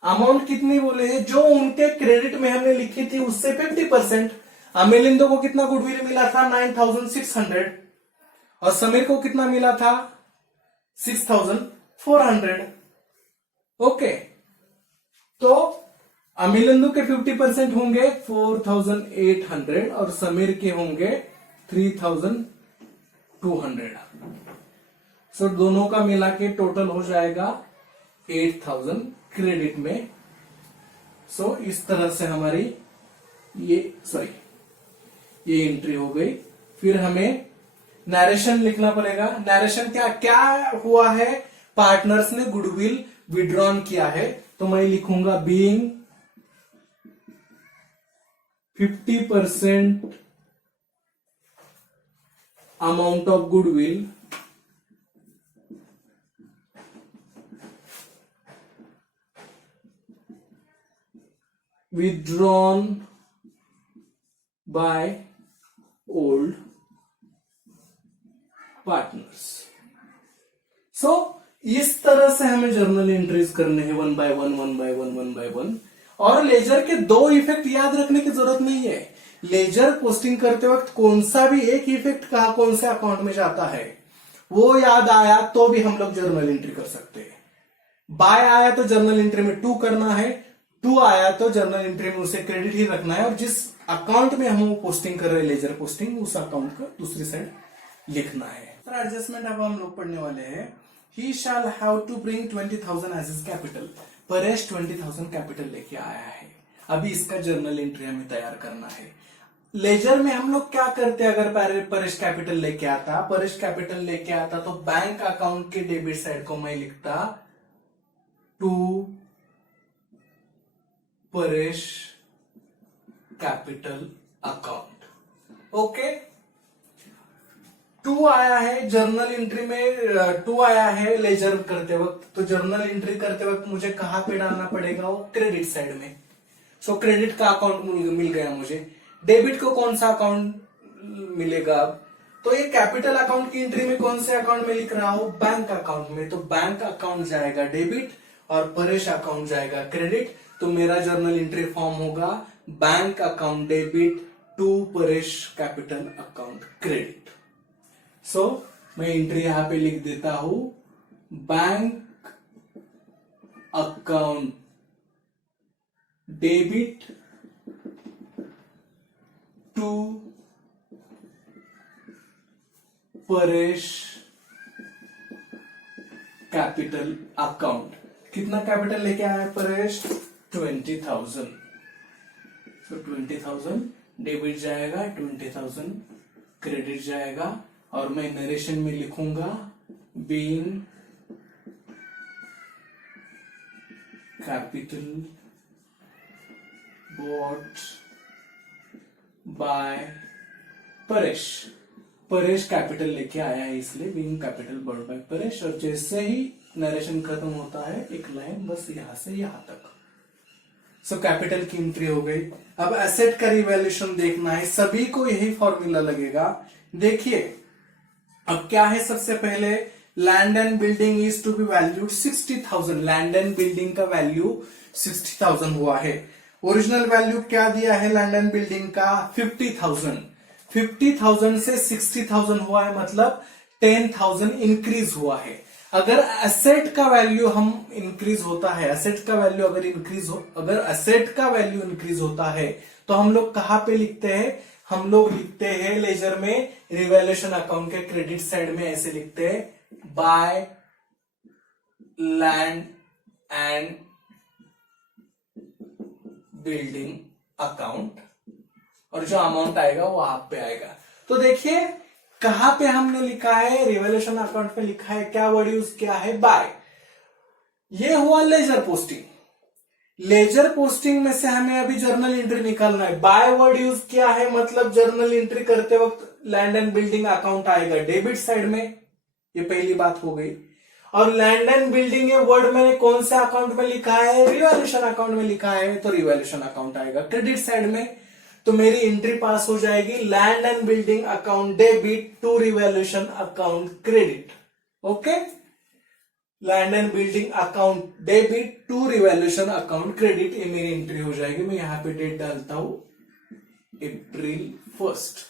अमाउंट कितनी बोले हैं, जो उनके क्रेडिट में हमने लिखी थी उससे 50%। अमिलिंदो को कितना गुडविल मिला था, 9600, और समीर को कितना मिला था, 6400। ओके, तो अमिलिंदो के 50% होंगे 4800 और समीर के होंगे 3200। सो दोनों का मिला के टोटल हो जाएगा 8000 क्रेडिट में। सो इस तरह से हमारी ये एंट्री हो गई। फिर हमें नरेशन लिखना पड़ेगा। नरेशन क्या क्या हुआ है, पार्टनर्स ने गुडविल विड्रॉन किया है, तो मैं लिखूंगा being 50% amount of goodwill withdrawn by old partners। सो इस तरह से हमें जर्नल एंट्रीज करने हैं, वन बाय वन। और लेजर के दो इफेक्ट याद रखने की जरूरत नहीं है। लेजर पोस्टिंग करते वक्त कौन सा भी एक इफेक्ट कहा कौन से अकाउंट में जाता है वो याद आया तो भी हम लोग जर्नल एंट्री कर सकते हैं। बाय आया तो जर्नल एंट्री में टू करना है, टू आया तो जर्नल एंट्री में उसे क्रेडिट ही रखना है, और जिस अकाउंट में हम वो पोस्टिंग कर रहे हैं लेजर पोस्टिंग, उस अकाउंट का दूसरी साइड लिखना है। सर एडजस्टमेंट अब हम लोग पढ़ने वाले हैं। He shall have to bring 20,000 as his capital. Paresh 20,000 capital लेके आया है, अभी इसका जर्नल एंट्री हमें तैयार करना है। लेजर में हम लोग क्या करते हैं, अगर परेश कैपिटल लेके आता तो बैंक अकाउंट के डेबिट साइड को मैं लिखता to Paresh capital account. Okay, to आया है जर्नल एंट्री में, टू आया है लेजर करते वक्त, तो जर्नल एंट्री करते वक्त मुझे कहां पे डालना पड़ेगा, वो क्रेडिट साइड में। सो क्रेडिट का अकाउंट मिल गया मुझे। डेबिट को कौन सा अकाउंट मिलेगा, तो ये कैपिटल अकाउंट की एंट्री में कौन से अकाउंट में लिख रहा हूं, बैंक अकाउंट में। तो बैंक अकाउंट जाएगा डेबिट और परेश अकाउंट जाएगा क्रेडिट। तो मेरा जर्नल एंट्री फॉर्म होगा bank account debit to Paresh capital account credit. So मैं एंट्री यहां पे लिख देता हूं bank account debit to Paresh capital account. कितना कैपिटल लेके आया है परेश? 20,000। तो 20,000 डेबिट जाएगा, 20,000 क्रेडिट जाएगा, और मैं नरेशन में लिखूंगा being capital bought by Paresh. Paresh capital लेके आया है इसलिए being capital bought by Paresh. और जैसे ही नरेशन खत्म होता है एक लाइन बस यहां से यहां तक। सो कैपिटल की एंट्री हो गई। अब एसेट का रिवैल्यूएशन देखना है, सभी को यही फॉर्मूला लगेगा। देखिए अब क्या है, सबसे पहले land and building is to be valued 60,000। Land and building का वैल्यू 60,000 हुआ है। ओरिजिनल वैल्यू क्या दिया है लैंड एंड बिल्डिंग का? 50,000। 50,000 से 60,000 हुआ है, मतलब 10,000 इंक्रीज हुआ है। अगर एसेट का वैल्यू हम इंक्रीज होता है, एसेट का वैल्यू अगर एसेट का वैल्यू इंक्रीज होता है तो हम लोग कहां पे लिखते हैं? हम लोग लिखते हैं लेजर में रिवैल्यूएशन अकाउंट के क्रेडिट साइड में ऐसे लिखते हैं by land and building account, और जो अमाउंट आएगा वो आप पे आएगा। तो देखिए कहां पे हमने लिखा है, रिवैल्यूएशन अकाउंट में लिखा है, क्या वर्ड यूज किया है? बाय। ये हुआ लेजर पोस्टिंग। लेजर पोस्टिंग में से हमें अभी जर्नल एंट्री निकालना है। बाय वर्ड यूज किया है, मतलब जर्नल एंट्री करते वक्त लैंड एंड बिल्डिंग अकाउंट आएगा डेबिट साइड में, ये पहली बात हो गई। और लैंड एंड बिल्डिंग ये वर्ड मैंने कौन से अकाउंट में लिखा है? रिवैल्यूएशन अकाउंट में लिखा है, तो रिवैल्यूएशन अकाउंट आएगा क्रेडिट साइड में। तो मेरी एंट्री पास हो जाएगी land and building account debit to revaluation account credit. Okay, land and building account debit to revaluation account credit, ये मेरी एंट्री हो जाएगी। मैं यहां पे डेट डालता हूं April 1st।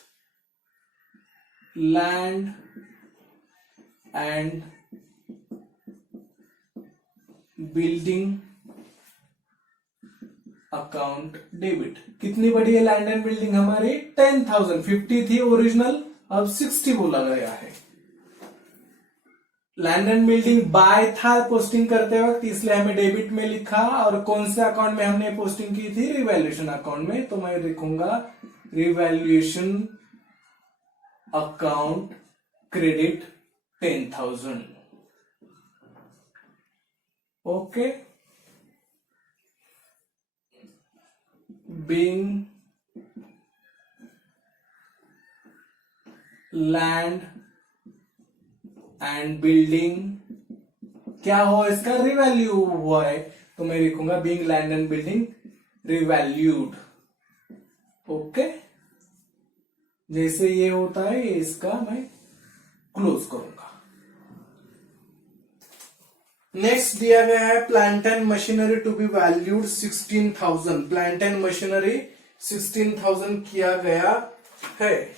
Land and building account debit. कितनी बड़ी है लैंड एंड बिल्डिंग हमारी? 10,000। 50 थी ओरिजिनल, अब 60 बोला गया है। लैंड एंड बिल्डिंग बाय था पोस्टिंग करते वक्त, इसलिए हमें डेबिट में लिखा। और कौन से अकाउंट में हमने पोस्टिंग की थी? रिवैल्यूएशन अकाउंट में, तो मैं लिखूंगा revaluation account credit 10,000। Okay, being land and building क्या हुआ इसका? रिवैल्यू हुआ है, तो मैं लिखूंगा being land and building revalued. Okay, जैसे ये होता है इसका मैं क्लोज करूंगा। नेक्स्ट दिया गया है plant and machinery to be valued 16,000। Plant and machinery 16,000 किया गया है।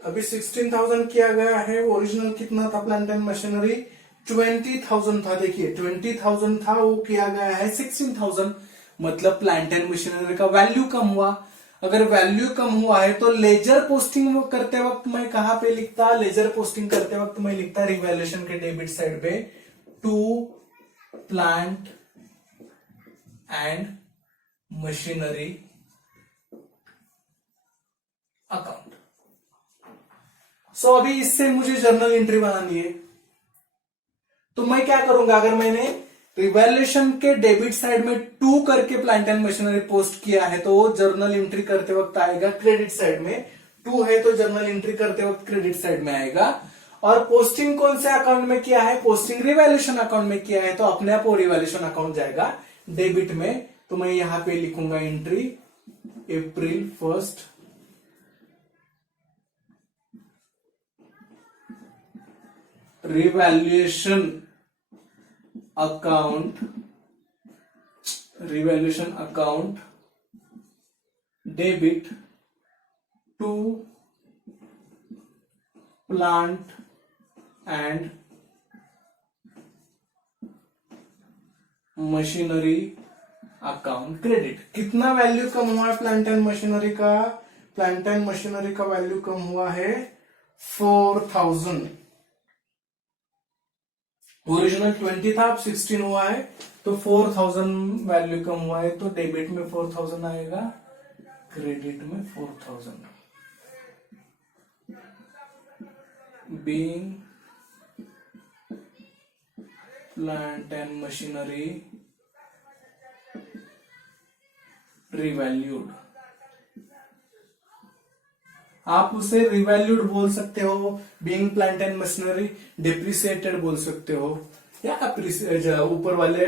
अभी 16,000 किया गया है। ओरिजिनल कितना था प्लांट एंड मशीनरी? 20,000 था। देखिए 20,000 था, वो किया गया है 16,000, मतलब प्लांट एंड मशीनरी का वैल्यू कम हुआ। अगर वैल्यू कम हुआ है तो लेजर पोस्टिंग करते वक्त मैं कहां पे लिखता? लेजर पोस्टिंग करते वक्त मैं लिखता रिवैल्यूएशन के डेबिट साइड पे to plant and machinery account. So अभी इससे मुझे जर्नल एंट्री बनानी है, तो मैं क्या करूंगा? अगर मैंने रिवैल्यूएशन के डेबिट साइड में 2 करके प्लांट एंड मशीनरी पोस्ट किया है तो वो जर्नल एंट्री करते वक्त आएगा क्रेडिट साइड में। 2 है तो जर्नल एंट्री करते वक्त क्रेडिट साइड में आएगा। और पोस्टिंग कौन से अकाउंट में किया है? पोस्टिंग रिवैल्यूएशन अकाउंट में किया है, तो अपने आप वो रिवैल्यूएशन अकाउंट जाएगा डेबिट में। तो मैं यहां पे लिखूंगा entry April 1st revaluation account debit to plant and machinery account credit. कितना वैल्यू कम हुआ है प्लांट एंड मशीनरी का? प्लांट एंड मशीनरी का वैल्यू कम हुआ है 4000। ओरिजिनल 20 था, अब 16 हुआ है, तो 4000 वैल्यू कम हुआ है, तो डेबिट में 4000 आएगा, क्रेडिट में 4000। Being plant and machinery revalued. आप उसे रिवैल्यूड बोल सकते हो, being plant and machinery depreciated बोल सकते हो, या ऊपर वाले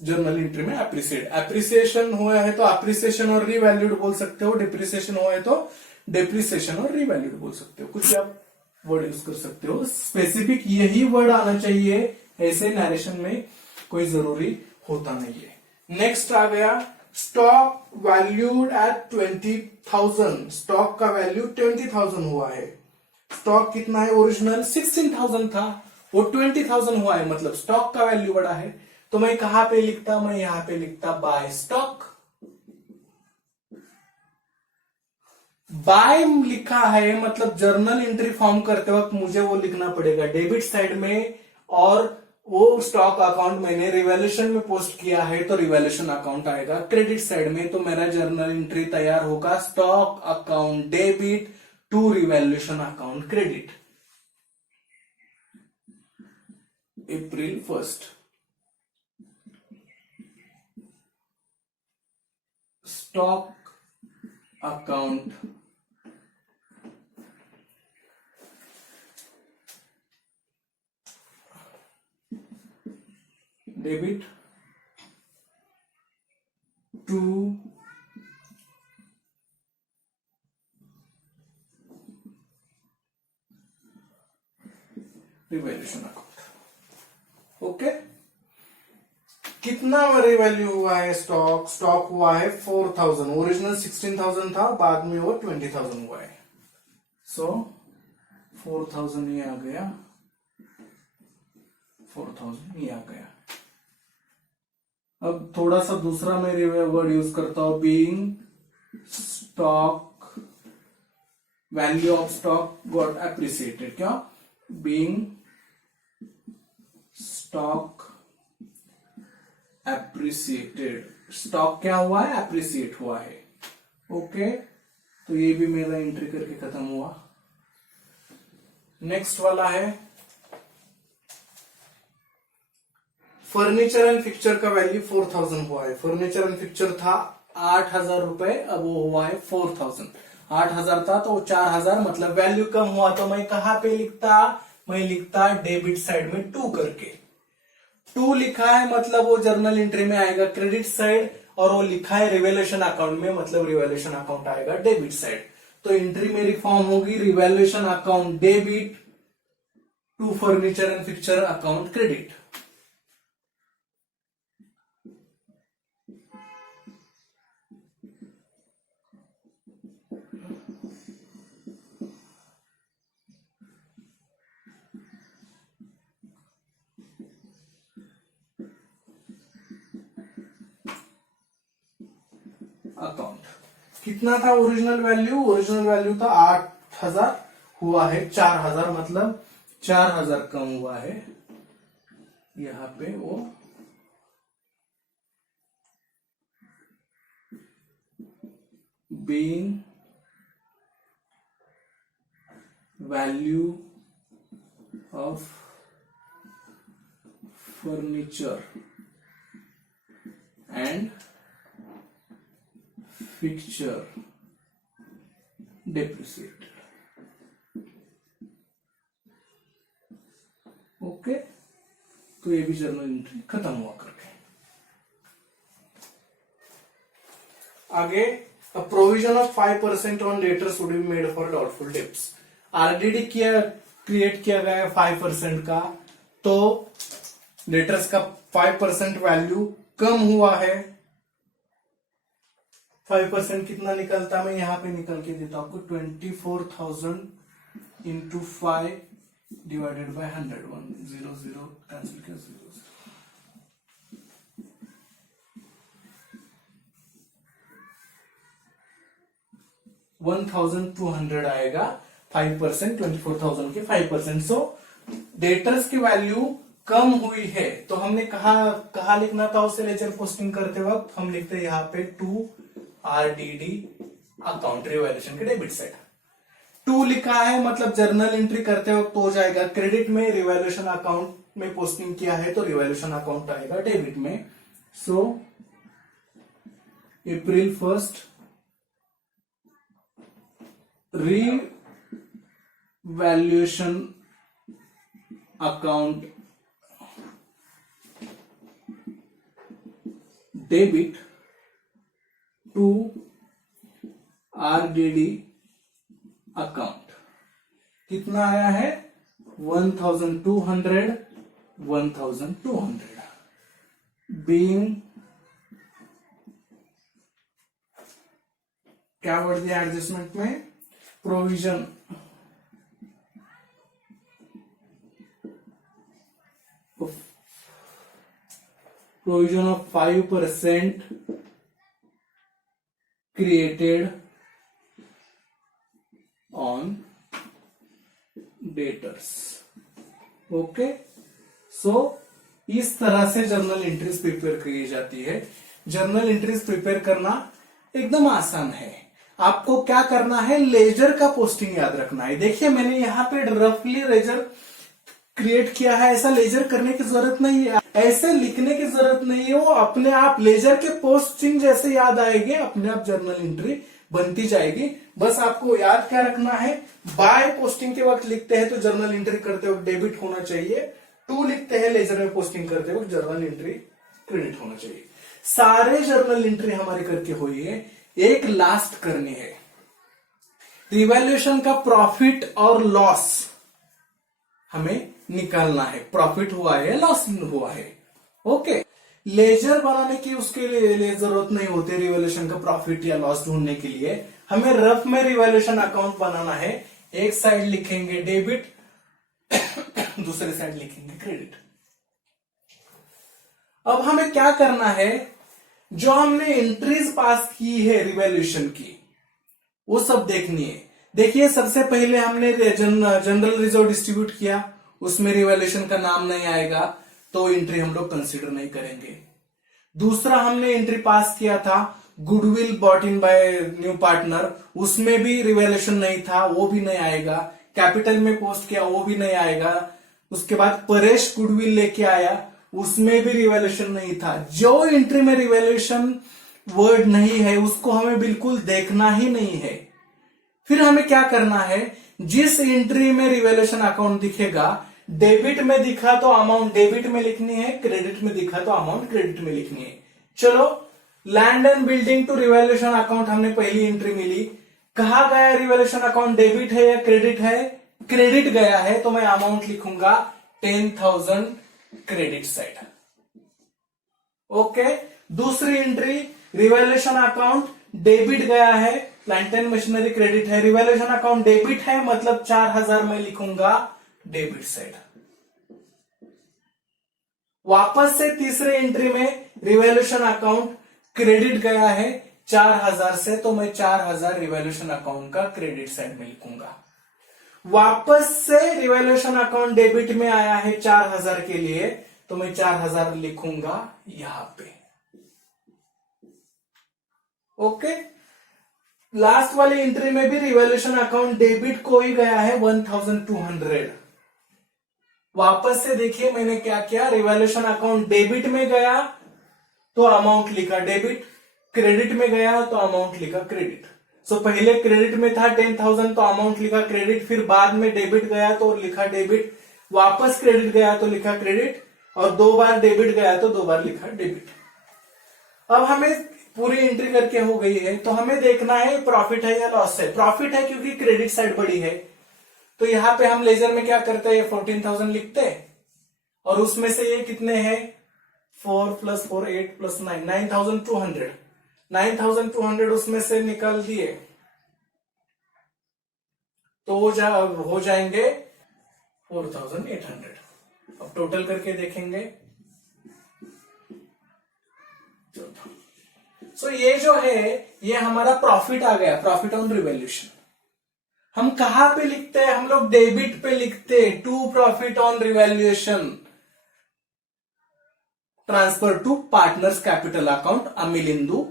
जर्नल एंट्री में एप्रिसिएशन हुआ है तो एप्रिसिएशन और रिवैल्यूड बोल सकते हो, डिप्रिसिएशन हुआ है तो डिप्रिसिएशन और रिवैल्यूड बोल सकते हो, कुछ आप वर्ड यूज कर सकते हो। स्पेसिफिक यही वर्ड आना चाहिए, ऐसे नरेशन में कोई जरूरी होता नहीं है। नेक्स्ट आ गया स्टॉक वैल्यूड एट 20,000। स्टॉक का वैल्यू 20,000 हुआ है। स्टॉक कितना है? ओरिजिनल 16,000 था, वो 20,000 हुआ है, मतलब स्टॉक का वैल्यू बढ़ा है। तो मैं कहां पे लिखता? मैं यहां पे लिखता बाय स्टॉक। बाय लिखा है मतलब जर्नल एंट्री फॉर्म करते वक्त मुझे वो लिखना पड़ेगा डेबिट साइड में, और वो स्टॉक अकाउंट मैंने रिवैल्यूएशन में पोस्ट किया है तो रिवैल्यूएशन अकाउंट आएगा क्रेडिट साइड में। तो मेरा जर्नल एंट्री तैयार होगा stock account debit to revaluation account credit. April 1 stock account debit to revaluation account. Okay, कितना रिवैल्यू हुआ है? स्टॉक हुआ है 4000। ओरिजिनल 16,000 था, बाद में वो 20,000 हुआ है। सो 4000 ये आ गया, 4000 ये आ गया। अब थोड़ा सा दूसरा मैं वर्ड यूज करता हूं, being stock value of stock got appreciated. क्या? Being stock appreciated. स्टॉक क्या हुआ है? एप्रिसिएट हुआ है। ओके, तो ये भी मेरा एंट्री करके खत्म हुआ। नेक्स्ट वाला है फर्नीचर एंड फिक्चर का वैल्यू 4000 हुआ है। फर्नीचर एंड फिक्चर था 8,000 रुपए, अब वो हुआ है 4000। 8,000 था तो 4,000, मतलब वैल्यू कम हुआ। तो मैं कहां पे लिखता? मैं लिखता डेबिट साइड में 2 करके। 2 लिखा है मतलब वो जर्नल एंट्री में आएगा क्रेडिट साइड, और वो लिखा है रिवैल्यूएशन अकाउंट में, मतलब रिवैल्यूएशन अकाउंट आएगा डेबिट साइड। तो एंट्री मेरी फॉर्म होगी revaluation account debit to furniture and fixture account credit. Account कितना था? ओरिजिनल वैल्यू था 8,000, हुआ है 4,000, मतलब 4,000 कम हुआ है। यहां पे वो being value of furniture and fixture depreciated. Okay, तो ये भी जर्नल एंट्री खत्म हुआ करके। आगे provision of 5% on debtors would be made for doubtful debts. RDD create किया गया है 5% का, तो डेटर्स का 5% वैल्यू कम हुआ है। 5% कितना निकलता, मैं यहाँ पे निकल के देता हूं आपको 24,000 इंटू 5 डिवाइडेड बाय 100, 100 कैंसिल किया 0, 1,200 आएगा 5%, 24,000 के 5%। सो डेटर्स की वैल्यू कम हुई है, तो हमने कहा लिखना था उसे लेजर पोस्टिंग करते वक्त, हम लिखते हैं यहाँ पे 2 RDD अकाउंट रिवैल्यूएशन के डेबिट साइड। 2 लिखा है मतलब जर्नल एंट्री करते वक्त हो जाएगा क्रेडिट में, रिवैल्यूएशन अकाउंट में पोस्टिंग किया है तो रिवैल्यूएशन अकाउंट आएगा डेबिट में। So April 1st revaluation account debit to RDD account कितना आया है 1,200, 1,200 बीइंग, क्या वर्ड दिया एडजस्टमेंट में, provision of 5% created on debtors। Okay, so इस तरह से जर्नल एंट्रीज प्रिपेयर की जाती है। जर्नल एंट्रीज प्रिपेयर करना एकदम आसान है। आपको क्या करना है, लेजर का पोस्टिंग याद रखना है। देखिए मैंने यहाँ पे रफली लेजर क्रिएट किया है, ऐसा लेजर करने की जरूरत नहीं है, ऐसे लिखने की जरूरत नहीं है, वो अपने आप लेजर के पोस्टिंग जैसे याद आएंगे, अपने आप जर्नल एंट्री बनती जाएगी। बस आपको याद क्या रखना है, बाय पोस्टिंग के वक्त लिखते हैं तो जर्नल एंट्री करते वक्त डेबिट होना चाहिए, 2 लिखते हैं लेजर में पोस्टिंग करते वक्त जर्नल एंट्री क्रेडिट होना चाहिए। सारे जर्नल एंट्री हमारी करके हुई है, एक लास्ट करनी है, रिवैल्यूएशन का प्रॉफिट और लॉस हमें निकालना है, प्रॉफिट हुआ है लॉस हुआ है। ओके, लेजर बनाने की उसके लिए जरूरत नहीं होती रिवैल्यूएशन का प्रॉफिट या लॉस ढूंढने के लिए, हमें रफ में रिवैल्यूएशन अकाउंट बनाना है। एक साइड लिखेंगे डेबिट, दूसरे साइड लिखेंगे क्रेडिट। अब हमें क्या करना है, जो हमने एंट्रीज पास की है रिवैल्यूएशन की वो सब देखनी है। देखिए सबसे पहले हमने जनरल रिजर्व डिस्ट्रीब्यूट किया, उसमें रिवैल्यूएशन का नाम नहीं आएगा तो एंट्री हम लोग कंसीडर नहीं करेंगे। दूसरा हमने एंट्री पास किया था goodwill bought in by new partner, उसमें भी रिवैल्यूएशन नहीं था, वो भी नहीं आएगा। कैपिटल में पोस्ट किया, वो भी नहीं आएगा। उसके बाद परेश गुडविल लेके आया, उसमें भी रिवैल्यूएशन नहीं था। जो एंट्री में रिवैल्यूएशन वर्ड नहीं है उसको हमें बिल्कुल देखना ही नहीं है। फिर हमें क्या करना है, जिस एंट्री में रिवैल्यूएशन अकाउंट दिखेगा, डेबिट में दिखा तो अमाउंट डेबिट में लिखनी है, क्रेडिट में दिखा तो अमाउंट क्रेडिट में लिखनी है। चलो, land and building to revaluation account हमने पहली एंट्री मिली। कहा गया रिवैल्यूएशन अकाउंट डेबिट है या क्रेडिट है, क्रेडिट गया है तो मैं अमाउंट लिखूंगा 10,000 क्रेडिट साइड। ओके, दूसरी एंट्री रिवैल्यूएशन अकाउंट डेबिट गया है, प्लांट एंड मशीनरी क्रेडिट है, रिवैल्यूएशन अकाउंट डेबिट है मतलब 4,000 में लिखूंगा डेबिट साइड। वापस से तीसरे एंट्री में रिवैल्यूएशन अकाउंट क्रेडिट गया है 4,000 से, तो मैं 4,000 रिवैल्यूएशन अकाउंट का क्रेडिट साइड में लिखूंगा। वापस से रिवैल्यूएशन अकाउंट डेबिट में आया है 4,000 के लिए, तो मैं 4,000 लिखूंगा यहां पे। ओके, लास्ट वाली एंट्री में भी रिवैल्यूएशन अकाउंट डेबिट को ही गया है 1,200। वापस से देखिए मैंने क्या किया, रिवैल्यूएशन अकाउंट डेबिट में गया तो अमाउंट लिखा डेबिट, क्रेडिट में गया तो अमाउंट लिखा क्रेडिट। सो पहले क्रेडिट में था 10,000 तो अमाउंट लिखा क्रेडिट, फिर बाद में डेबिट गया तो लिखा डेबिट, वापस क्रेडिट गया तो लिखा क्रेडिट, और 2 बार डेबिट गया तो 2 बार लिखा डेबिट। अब हमें पूरी एंट्री करके हो गई है, तो हमें देखना है प्रॉफिट है या लॉस है। प्रॉफिट है क्योंकि क्रेडिट साइड बड़ी है, तो यहां पे हम लेजर में क्या करते हैं, 14,000 लिखते हैं, और उसमें से ये कितने हैं 4 + 4 8 + 9 9,200। 9,200 उसमें से निकाल दिए तो हो जाएंगे 4,800। अब टोटल करके देखेंगे। सो ये जो है ये हमारा प्रॉफिट आ गया, प्रॉफिट ऑन रिवैल्यूएशन। हम कहां पे लिखते हैं? हम लोग डेबिट पे लिखते हैं, to profit on revaluation transfer to partners capital account Amilindu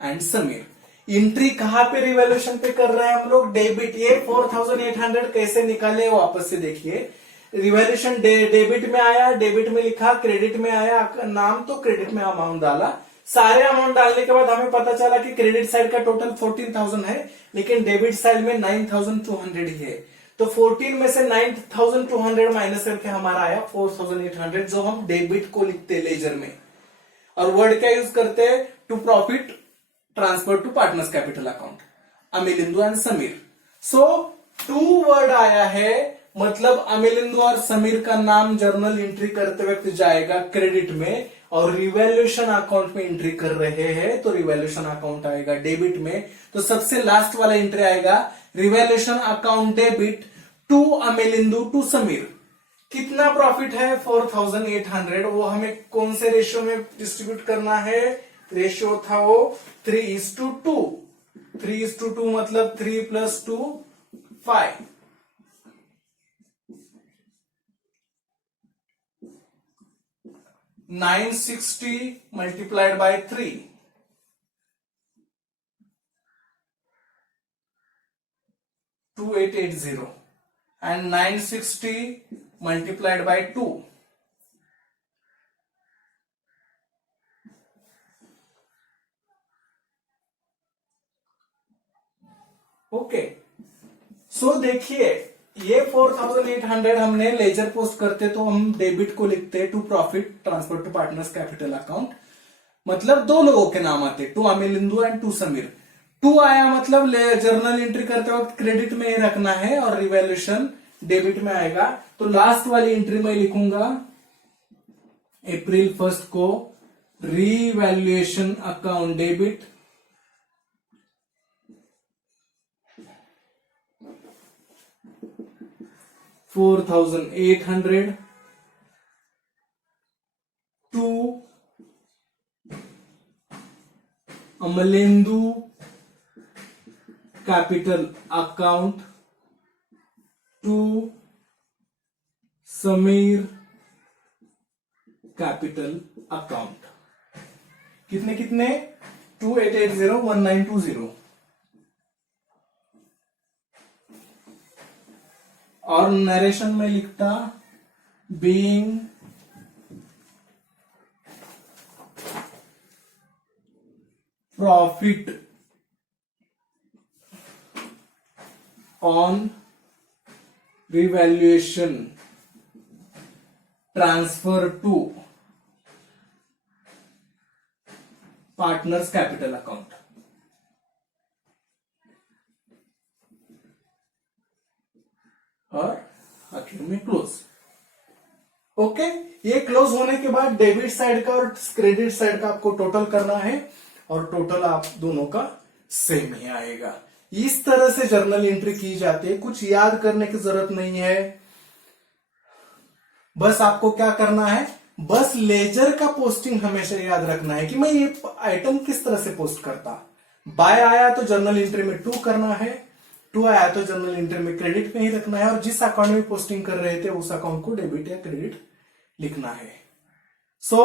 and Sameer. Entry कहां पे रिवैल्यूएशन पे कर रहे हैं हम लोग? डेबिट। ये 4,800 कैसे निकाले वापस से देखिए। रिवैल्यूएशन डेबिट में आया, डेबिट में लिखा, क्रेडिट में आया नाम तो क्रेडिट में अमाउंट डाला। सारे अमाउंट डालने के बाद हमें पता चला कि क्रेडिट साइड का टोटल 14,000 है, लेकिन डेबिट साइड में 9,200 ही है। तो 14 में से 9,200 माइनस करके हमारा आया 4,800, जो हम डेबिट को लिखते हैं लेजर में। और वर्ड क्या यूज करते हैं? To profit transfer to partners capital account Amilindu and Sameer. So to word आया है, मतलब अमिलिंदु और समीर का नाम जर्नल एंट्री करते वक्त जाएगा क्रेडिट में, और रिवैल्यूएशन अकाउंट में एंट्री कर रहे हैं तो रिवैल्यूएशन अकाउंट आएगा डेबिट में। तो सबसे लास्ट वाला एंट्री आएगा revaluation account debit to Amilindu to Sameer. कितना प्रॉफिट है? 4,800। वो हमें कौन से रेशियो में डिस्ट्रीब्यूट करना है? रेशियो था वो 3:2। 3:2 मतलब 3 + 2 5। 960 multiplied by 3 2880 and 960 multiplied by 2 okay. सो देखिए ये 4,800 हमने लेजर पोस्ट करते तो हम डेबिट को लिखते to profit transfer to partners capital account, मतलब दो लोगों के नाम आते, to Amilindu and to Sameer. To आया मतलब जर्नल एंट्री करते वक्त क्रेडिट में ही रखना है और रिवैल्यूएशन डेबिट में आएगा। तो लास्ट वाली एंट्री में लिखूंगा अप्रैल 1 को revaluation account debit 4,800 to Amalendu capital account to Sameer capital account. कितने कितने? 2880 1920। और नरेशन में लिखता being profit on revaluation transfer to partners capital account. और आखिर में क्लोज। ओके, ये क्लोज होने के बाद डेबिट साइड का और क्रेडिट साइड का आपको टोटल करना है और टोटल आप दोनों का सेम ही आएगा। इस तरह से जर्नल एंट्री की जाती है, कुछ याद करने की जरूरत नहीं है। बस आपको क्या करना है, बस लेजर का पोस्टिंग हमेशा याद रखना है कि मैं ये आइटम किस तरह से पोस्ट करता। बाय आया तो जर्नल एंट्री में 2 करना है, 2 आया तो जर्नल एंट्री में क्रेडिट में ही रखना है, और जिस अकाउंट में पोस्टिंग कर रहे थे उस अकाउंट को डेबिट या क्रेडिट लिखना है। सो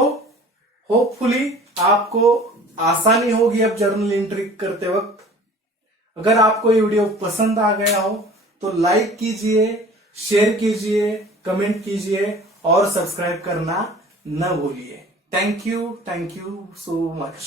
होपफुली आपको आसानी होगी अब जर्नल एंट्री करते वक्त। अगर आपको ये वीडियो पसंद आ गया हो तो लाइक कीजिए, शेयर कीजिए, कमेंट कीजिए और सब्सक्राइब करना न भूलिए। Thank you so much.